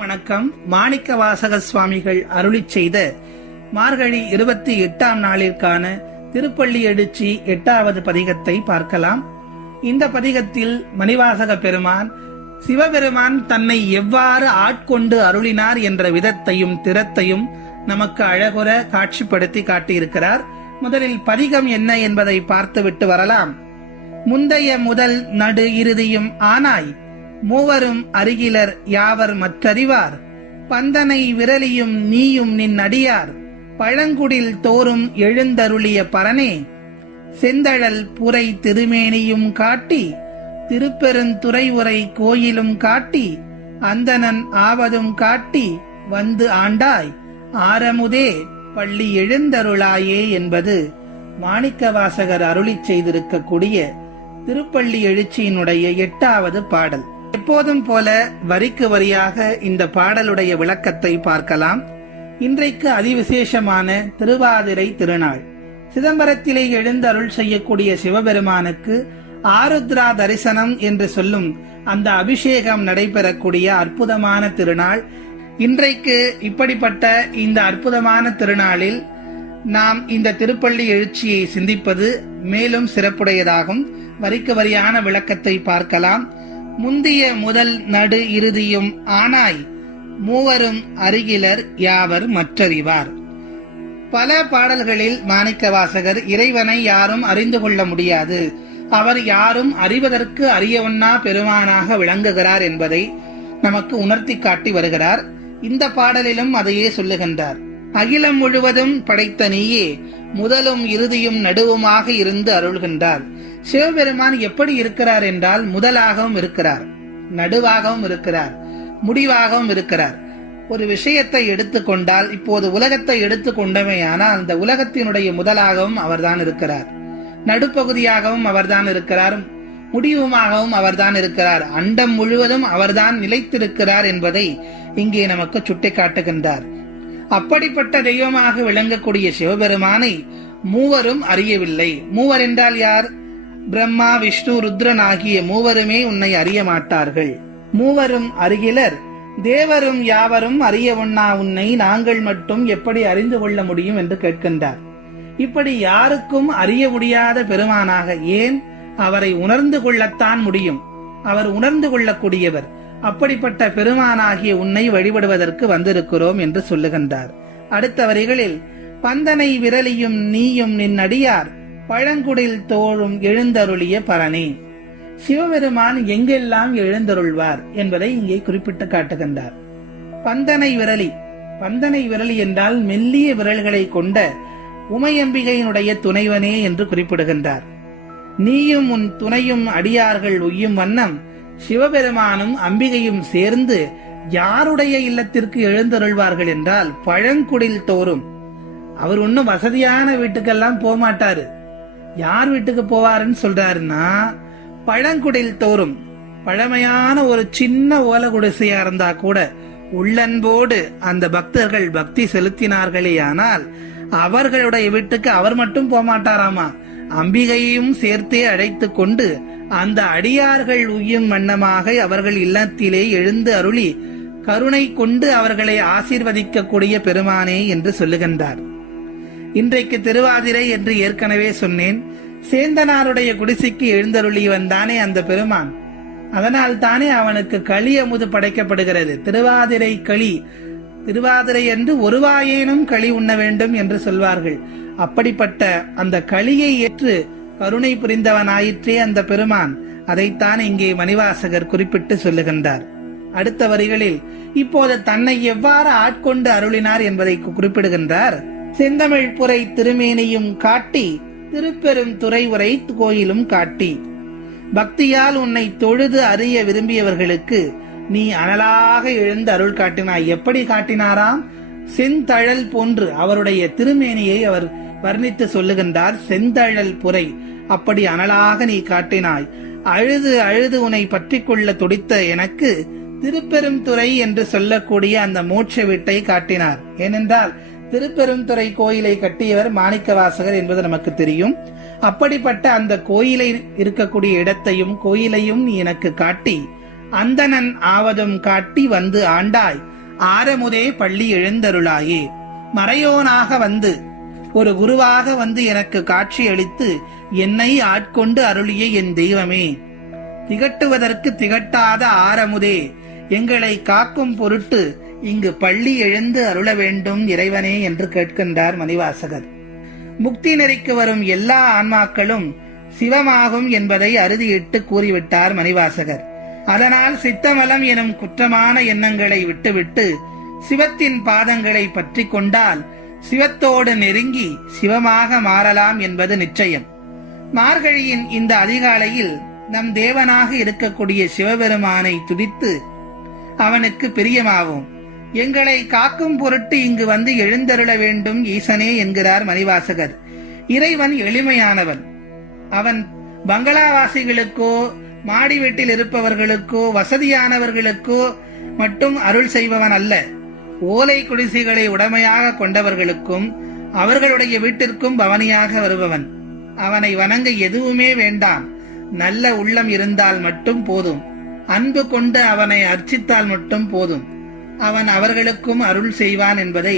வணக்கம். மாணிக்கவாசக சுவாமிகள் அருளிச் செய்த மார்கழி 28ஆம் நாளிற்கான திருப்பள்ளி எழுச்சி 8வது பதிகத்தை பார்க்கலாம். இந்த பதிகத்தில் மணிவாசக பெருமான் சிவபெருமான் தன்னை எவ்வாறு ஆட்கொண்டு அருளினார் என்ற விதத்தையும் திறத்தையும் நமக்கு அழகுற காட்சிப்படுத்தி காட்டியிருக்கிறார். முதலில் பதிகம் என்ன என்பதை பார்த்துவிட்டு வரலாம். முந்தைய முதல் நடு இறுதியும் ஆனாய், மூவரும் அருகிலர் யாவர் மற்றறிவார், பந்தனை விரலியும் நீயும் நின் அடியார், பழங்குடில் தோறும் எழுந்தருளிய பரனே, செந்தழல் புரை திருமேனியும் காட்டி, திருப்பெருந்துறை உரை கோயிலும் காட்டி, அந்தணன் ஆவதும் காட்டி, வந்து ஆண்டாய், ஆரமுதே பள்ளி எழுந்தருளாயே என்பது மாணிக்கவாசகர் அருளிச் செய்திருக்கக்கூடிய திருப்பள்ளி எழுச்சியினுடைய 8வது பாடல். எப்போதும் போல வரிக்கு வரியாக இந்த பாடலுடைய விளக்கத்தை பார்க்கலாம். இன்றைக்கு அதிவிசேஷமான திருவாதிரை திருநாள். சிதம்பரத்திலே எழுந்தருள் செய்யக்கூடிய சிவபெருமானுக்கு ஆருத்ரா தரிசனம் என்று சொல்லும் அந்த அபிஷேகம் நடைபெறக்கூடிய அற்புதமான திருநாள். இன்றைக்கு இப்படிப்பட்ட இந்த அற்புதமான திருநாளில் நாம் இந்த திருப்பள்ளி எழுச்சியை சிந்திப்பது மேலும் சிறப்புடையதாகும். வரிக்கு வரியான விளக்கத்தை பார்க்கலாம். முந்திய முதல் நடு இறுதியும் ஆனாய், மூவரும் அருகிலர் யாவர் மற்றறிவார். பல பாடல்களில் மாணிக்கவாசகர் இறைவனை யாரும் அறிந்து கொள்ள முடியாது, அவர் யாரும் அறிவதற்கு அறியவண்ணா பெருமானாக விளங்குகிறார் என்பதை நமக்கு உணர்த்தி காட்டி வருகிறார். இந்த பாடலிலும் அதையே சொல்லுகின்றார். அகிலம் முழுவதும் படைத்த நீயே முதலும் இறுதியும் நடுவுமாக இருந்து அருள்கின்றார். சிவபெருமான் எப்படி இருக்கிறார் என்றால் முதலாகவும் இருக்கிறார், நடுவாகவும் இருக்கிறார், முடிவாகவும் இருக்கிறார். ஒரு விஷயத்தை எடுத்துக்கொண்டால் இப்போது உலகத்தை எடுத்துக்கொண்டமையானால் அந்த உலகத்தினுடைய முதலாகவும் அவர்தான் இருக்கிறார், நடுப்பகுதியாகவும் அவர்தான் இருக்கிறார், முடிவுமாகவும் அவர்தான் இருக்கிறார். அண்டம் முழுவதும் அவர்தான் நிலைத்திருக்கிறார் என்பதை இங்கே நமக்கு சுட்டிக்காட்டுகின்றார். அப்படிப்பட்ட தெய்வமாக விளங்கக்கூடிய சிவபெருமானை மூவரும் அறியவில்லை. மூவர் என்றால் யார்? பிரம்மா, விஷ்ணு, ருத்ரன் ஆகிய மூவருமே உன்னை அறிய மாட்டார்கள். மூவரும் அருகிலர் தேவரும் யாவரும் அறிய உண்ணா உன்னை நாங்கள் மட்டும் எப்படி அறிந்து கொள்ள முடியும் என்று கேட்கின்றார். இப்படி யாருக்கும் அறிய முடியாத பெருமானாக, ஏன் அவரை உணர்ந்து கொள்ளத்தான் முடியும், அவர் உணர்ந்து கொள்ளக்கூடியவர். அப்படிப்பட்ட பெருமானாகிய உன்னை வழிபடுவதற்கு வந்திருக்கிறோம் என்று சொல்லுகின்றார். அடுத்த வரிகளில் பந்தனை விரலியும் நீயும் நின் அடியார், பழங்குடில் தோறும் எழுந்தருளிய பரனே. சிவபெருமான் எங்கெல்லாம் எழுந்தருள்வார் என்பதை இங்கே குறிப்பிட்டு காட்டுகின்றார். பந்தனை விரலி, பந்தனை விரலி என்றால் மெல்லிய விரல்களை கொண்ட உமையம்பிகையினுடைய துணைவனே என்று குறிப்பிடுகின்றார். நீயும் உன் துணையும் அடியார்கள் உய்யும் வண்ணம் சிவபெருமானும் அம்பிகையும் சேர்ந்து யாருடைய இல்லத்திற்கு எழுந்தருள்வார்கள் என்றால் பழங்குடில் தோறும். அவர் ஒன்னும் வசதியான வீட்டுக்கெல்லாம் போக மாட்டாரு. யார் வீட்டுக்கு போவாருன்னு சொல்றாருன்னா பழங்குடில் தோறும். பழமையான ஒரு சின்ன ஓலை குடிசையா இருந்தா கூட உள்ளன்போடு அந்த பக்தர்கள் பக்தி செலுத்தினார்களே ஆனால் அவர்களுடைய வீட்டுக்கு அவர் மட்டும் போக மாட்டாராமா, அம்பிகையையும் சேர்த்தே அழைத்து கொண்டு அந்த அடியார்கள் உய்யும் வண்ணமாக அவர்கள் இல்லத்திலே எழுந்து அருளி கருணை கொண்டு அவர்களை ஆசீர்வதிக்கக்கூடிய பெருமானே என்று சொல்லுகின்றார். இன்றைக்கு திருவாதிரை என்று ஏற்கனவே சொன்னேன். சேந்தனாருடைய குடிசைக்கு எழுந்தருளியவன் தானே அந்த பெருமான். அதனால் தானே அவனுக்கு களி அமுது படைக்கப்படுகிறது. திருவாதிரை களி, திருவாதிரை என்று ஒருவாயேனும் களி உண்ண வேண்டும் என்று சொல்வார்கள். அப்படிப்பட்ட அந்த களியை ஏற்று கருணை புரிந்தவனாயிற்றே அந்த பெருமான். அதைத்தான் இங்கே மணிவாசகர் குறிப்பிட்டு சொல்லுகின்றார். அடுத்த வரிகளில் இப்போது தன்னை எவ்வாறு ஆட்கொண்டு அருளினார் என்பதை குறிப்பிடுகின்றார். செந்தமிழ் புரை திருமேனியும் காட்டி, திருப்பெரும் துறை உரை கோயிலும் காட்டி. பக்தியால் உன்னை தொழுது அறிய விரும்பியவர்களுக்கு நீ அனலாக எழுந்து அருள் காட்டினாய். எப்படி காட்டினாராம்? செந்தழல் போன்று அவருடைய திருமேனியை அவர் வர்ணித்து சொல்லுகின்றார். செந்தழல் புரை, அப்படி அனலாக நீ காட்டினாய். அழுது அழுது உன்னை பற்றி கொள்ள துடித்த எனக்கு திருப்பெரும் துறை என்று சொல்லக்கூடிய அந்த மோட்ச வீட்டை காட்டினார். ஏனென்றால் திருப்பெருந்துறை கோயிலை கட்டியவர் மாணிக்கவாசகர் என்பது நமக்கு தெரியும். அப்படிப்பட்ட அந்த கோயிலை இருக்கக்கூடிய இடத்தையும் கோயிலையும் நீ எனக்கு காட்டி, அந்தணன் ஆவதும் காட்டி வந்து ஆண்டாய், ஆரமுதே பள்ளி எழுந்தருளாயே. மறையோனாக வந்து ஒரு குருவாக வந்து எனக்கு காட்சியளித்து என்னை ஆட்கொண்டு அருளிய என் தெய்வமே, திகட்டுவதற்கு திகட்டாத ஆரமுதே, எங்களை காக்கும் பொருட்டு இங்கு பள்ளி எழுந்து அருள வேண்டும் இறைவனே என்று கேட்கின்றார் மணிவாசகர். முக்தி நெறிக்கு வரும் எல்லா ஆன்மாக்களும் சிவமாகும் என்பதை அறுதியிட்டு கூறிவிட்டார் மணிவாசகர். அதனால் சித்தமலம் எனும் குற்றமான எண்ணங்களை விட்டுவிட்டு சிவத்தின் பாதங்களை பற்றி கொண்டால் சிவத்தோடு நெருங்கி சிவமாக மாறலாம் என்பது நிச்சயம். மார்கழியின் இந்த அதிகாலையில் நம் தேவனாக இருக்கக்கூடிய சிவபெருமானை துதித்து அவனுக்கு பிரியமாவோம். எங்களை காக்கும் பொருட்டு இங்கு வந்து எழுந்தருள வேண்டும் ஈசனே என்கிறார் மணிவாசகர். இறைவன் எளிமையானவன். அவன் பங்களாவாசிகளுக்கோ மாடி வீட்டில் இருப்பவர்களுக்கோ வசதியானவர்களுக்கோ மட்டும் அருள் செய்பவன் அல்ல. ஓலை குடிசைகளை உடமையாக கொண்டவர்களுக்கும் அவர்களுடைய வீட்டிற்கும் பவனியாக வருபவன். அவனை வணங்க எதுவுமே வேண்டாம், நல்ல உள்ளம் இருந்தால் மட்டும் போதும். அன்பு கொண்டு அவனை அர்ச்சித்தால் மட்டும் போதும். அவன் அவர்களுக்கும் அருள் செய்வான் என்பதை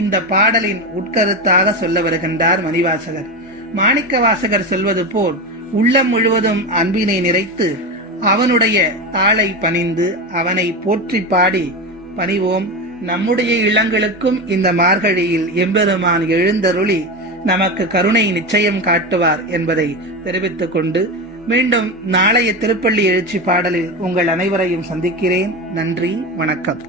இந்த பாடலின் உட்கருத்தாக சொல்ல வருகின்றார் மணிவாசகர். மாணிக்கவாசகர் சொல்வது போல் உள்ளம் முழுவதும் அன்பினை நிறைத்து அவனுடைய தாளை பணிந்து அவனை போற்றி பாடி பணிவோம். நம்முடைய இல்லங்களுக்கும் இந்த மார்கழியில் எம்பெருமான் எழுந்தருளி நமக்கு கருணை நிச்சயம் காட்டுவார் என்பதை தெரிவித்துக் கொண்டு மீண்டும் நாளைய திருப்பள்ளி எழுச்சி பாடலில் உங்கள் அனைவரையும் சந்திக்கிறேன். நன்றி, வணக்கம்.